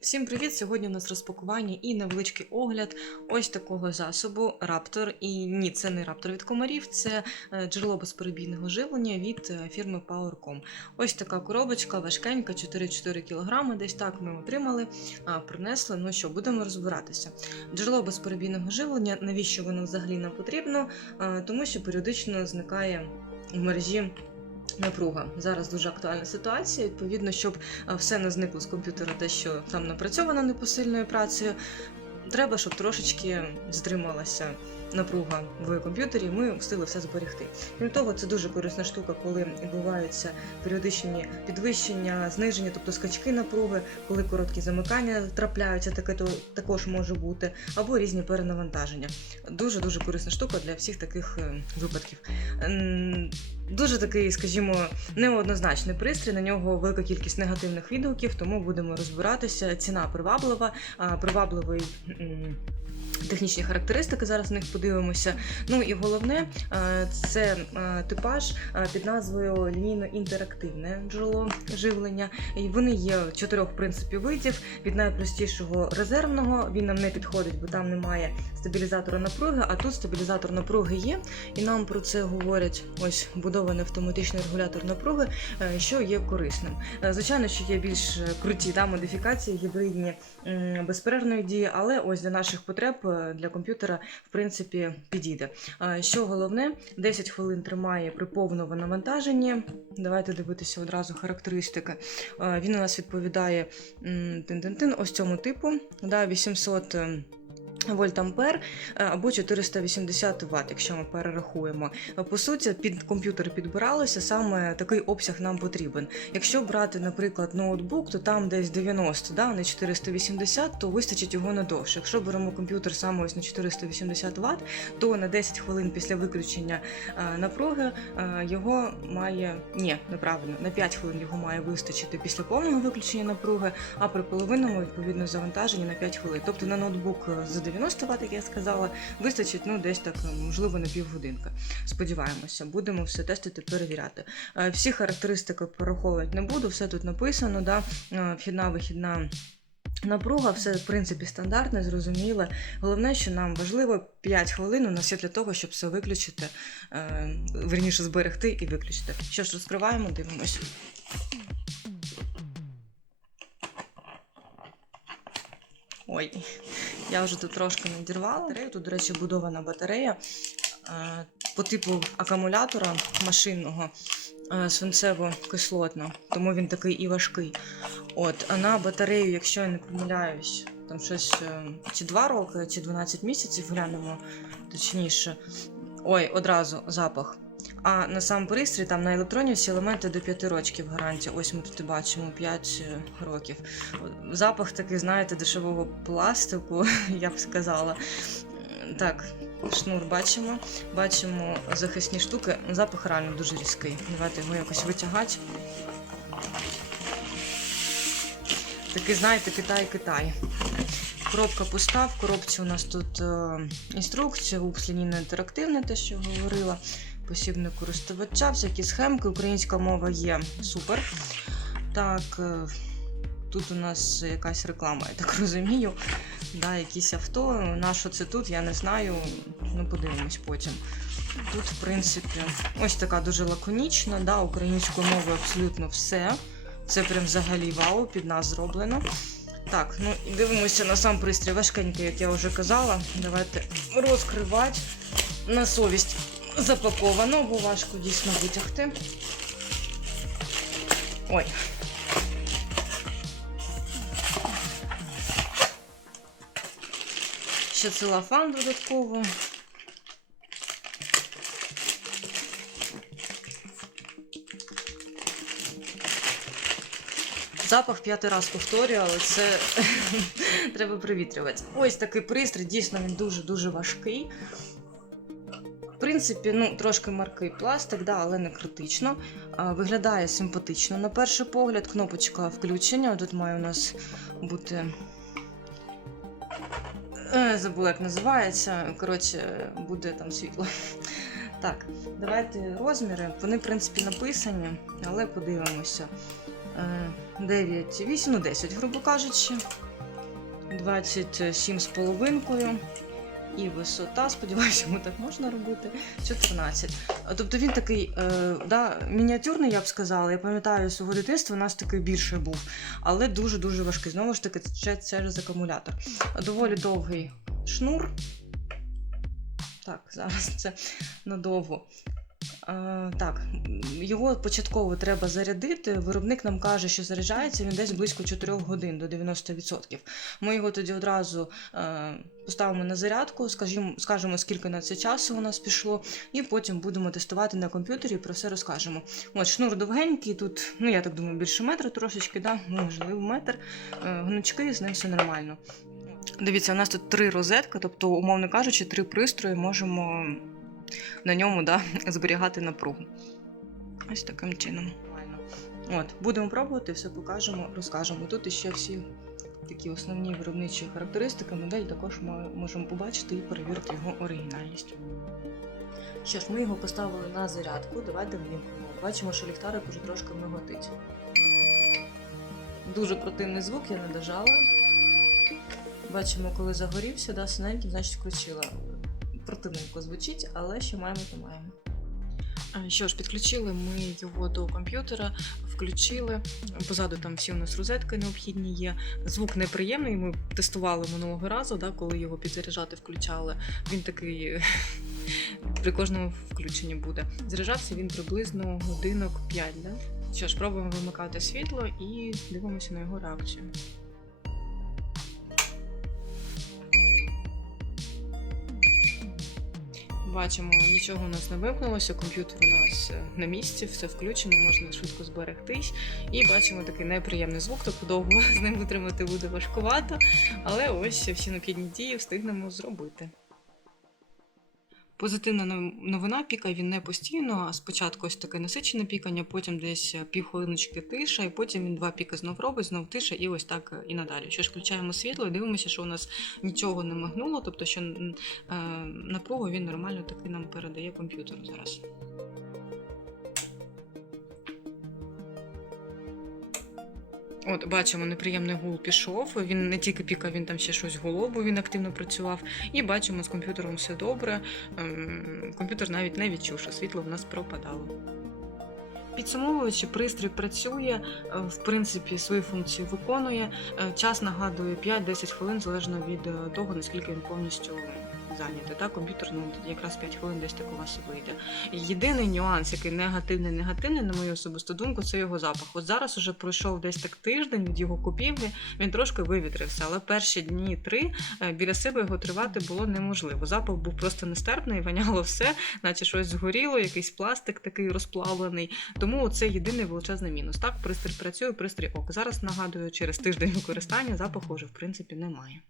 Всім привіт! Сьогодні у нас розпакування і невеличкий огляд ось такого засобу Raptor. І ні, це не Raptor від комарів, це е, джерело безперебійного живлення від е, фірми PowerCom. Ось така коробочка важкенька, 4,4 кг. Десь так ми отримали, принесли. Ну що, будемо розбиратися. Джерело безперебійного живлення, навіщо воно взагалі нам потрібно? Тому що періодично зникає в мережі. Напруга зараз дуже актуальна ситуація. Відповідно, щоб все не зникло з комп'ютера, те, що там напрацьовано непосильною працею. Треба, щоб трошечки стрималася напруга в комп'ютері, ми встигли все зберегти. Крім того, це дуже корисна штука, коли відбуваються періодичні підвищення, зниження, тобто скачки напруги, коли короткі замикання трапляються, таке то також може бути, або різні перенавантаження. Дуже дуже корисна штука для всіх таких е, випадків. Дуже такий, скажімо, неоднозначний пристрій. На нього велика кількість негативних відгуків, тому будемо розбиратися. Ціна приваблива, привабливий. Технічні характеристики зараз на них подивимося. Ну і головне, е, це е, типаж е, під назвою лінійно-інтерактивне джерело живлення. І вони є чотирьох принципів видів. Від найпростішого резервного він нам не підходить, бо там немає стабілізатора напруги. А тут стабілізатор напруги є, і нам про це говорять ось будований автоматичний регулятор напруги, що є корисним. Звичайно, що є більш круті да, модифікації, гібридні безперервної дії, але ось для наших потреб для комп'ютера в принципі підійде. Що головне, 10 хвилин тримає при повному навантаженні. Давайте дивитися одразу характеристики. Він у нас відповідає тин-тин-тин, ось цьому типу, да, 800 ем, Вольт ампер е, або 480 Вт, якщо ми перерахуємо. Е, По суті, під комп'ютер підбиралося саме такий обсяг нам потрібен. Якщо брати, наприклад, ноутбук, то там десь 90, да, не 480, то вистачить його надовше. Якщо беремо комп'ютер саме ось на 480 Вт, то на 10 хвилин після виключення е, напруги його має ні, неправильно, на 5 хвилин його має вистачити після повного виключення напруги, а при половинному відповідно завантаження на 5 хвилин. Тобто на ноутбук за 90 Вт, як я сказала, вистачить ну десь так, можливо, на півгодинки. Сподіваємося, будемо все тестити, перевіряти. Е, Всі характеристики пораховувати не буду, все тут написано. Да? Е, Вхідна, вихідна. Напруга, все в принципі стандартне, зрозуміле. Головне, що нам важливо 5 хвилин у нас є для того, щоб все виключити, е, верніше зберегти і виключити. Що ж, розкриваємо, дивимось. Ой, я вже тут трошки надірвала. Тут, до речі, будована батарея е, по типу акумулятора машинного е, свинцево-кислотна, тому він такий і важкий. От, а на батарею, якщо я не помиляюсь, там щось е, чи 2 роки, чи 12 місяців глянемо точніше. Ой, одразу запах. А на сам пристрій там на електроні всі елементи до 5 років гарантія. Ось ми тут бачимо 5 років. Запах такий, знаєте, дешевого пластику, я б сказала. Так, шнур бачимо. Бачимо захисні штуки. Запах реально дуже різкий. Давайте його якось витягати. Такий, знаєте, Китай-Китай. Коробка пуста. В коробці у нас тут е, інструкція, упс лінійно інтерактивне, те, що говорила. Посібник користувача, всякі схемки, українська мова є. Супер. Так, е, тут у нас якась реклама, я так розумію. Да, якісь авто. На що це тут, я не знаю. Ну, подивимось потім. Тут, в принципі, ось така дуже лаконічна, да, українською мовою абсолютно все. Це прям взагалі вау, під нас зроблено. Так, ну і дивимося на сам пристрій важкенький, як я вже казала. Давайте розкривати. На совість запаковано, бо важко дійсно витягти. Ой. Ще целофан додатково. Запах п'ятий раз повторюю, але це треба привітрювати. Ось такий пристрій, дійсно він дуже-дуже важкий. Принципі, ну, трошки маркий пластик, да, але не критично. Виглядає симпатично. На перший погляд, кнопочка включення. Тут має у нас бути. Е, Забула, як називається. Коротше, буде там світло. Так, давайте розміри. Вони, в принципі, написані, але подивимося. е, 9, 8, ну 10, грубо кажучи. 27 з половинкою. І висота, сподіваюся, йому так можна робити. 14. Тобто він такий е, да, мініатюрний, я б сказала. Я пам'ятаю свого дитинства, у нас такий більше був, але дуже-дуже важкий. Знову ж таки, це через акумулятор. Доволі довгий шнур. Так, зараз це надовго. Так, його початково треба зарядити. Виробник нам каже, що заряджається він десь близько 4 годин до 90%. Ми його тоді одразу е, поставимо на зарядку, скажімо, скажемо, скільки на це часу у нас пішло, і потім будемо тестувати на комп'ютері і про все розкажемо. От шнур довгенький, тут, ну я так думаю, більше метра трошечки, да? ну, можливо, метр. Е, гнучки, з ним все нормально. Дивіться, у нас тут три розетки, тобто, умовно кажучи, три пристрої можемо на ньому да, зберігати напругу. Ось таким чином. От, будемо пробувати, все покажемо, розкажемо. Тут іще всі такі основні виробничі характеристики моделі також ми можемо побачити і перевірити його оригінальність. Що ж, ми його поставили на зарядку. Давайте вимкнемо. Бачимо, що ліхтарик уже трошки миготить. Дуже противний звук, я не дожала. Бачимо, коли загорівся, да, синенький, значить включила. Противненько звучить, але що маємо, то маємо. Що ж, підключили ми його до комп'ютера, включили. Позаду там всі у нас розетки необхідні є. Звук неприємний. Ми тестували минулого разу, да, коли його підзаряджати включали. Він такий при кожному включенні буде. Заряджався він приблизно годинок 5. Да? Що ж, пробуємо вимикати світло і дивимося на його реакцію. Бачимо, нічого у нас не вимкнулося, комп'ютер у нас е, на місці, все включено, можна швидко зберегтись. І бачимо такий неприємний звук, тобто довго з ним витримати буде важкувато, але ось всі необхідні дії встигнемо зробити. Позитивна новина, пікає він не постійно, а спочатку ось таке насичене пікання, потім десь півхвилиночки тиша, і потім він два піки знов робить, знов тиша, і ось так і надалі. Що ж, включаємо світло і дивимося, що у нас нічого не мигнуло, тобто що е, напругу він нормально таки нам передає комп'ютер зараз. От, бачимо, неприємний гул пішов. Він не тільки пікав, він там ще щось голову, він активно працював. І бачимо, з комп'ютером все добре. Ем, Комп'ютер навіть не відчув, що світло в нас пропадало. Підсумовуючи, пристрій працює, е, в принципі, свою функцію виконує. Е, Час нагадує 5-10 хвилин, залежно від е, того, наскільки він повністю зайнятий. Так, комп'ютер ну, якраз 5 хвилин десь так у вас вийде. Єдиний нюанс, який негативний, негативний, на мою особисту думку, це його запах. От зараз уже пройшов десь так тиждень від його купівлі, він трошки вивітрився, але перші дні три біля себе його тривати було неможливо. Запах був просто нестерпний, воняло все, наче щось згоріло, якийсь пластик такий розплавлений. Тому це єдиний величезний мінус. Так, пристрій працює, пристрій ок. Зараз нагадую, через тиждень використання запаху вже в принципі немає.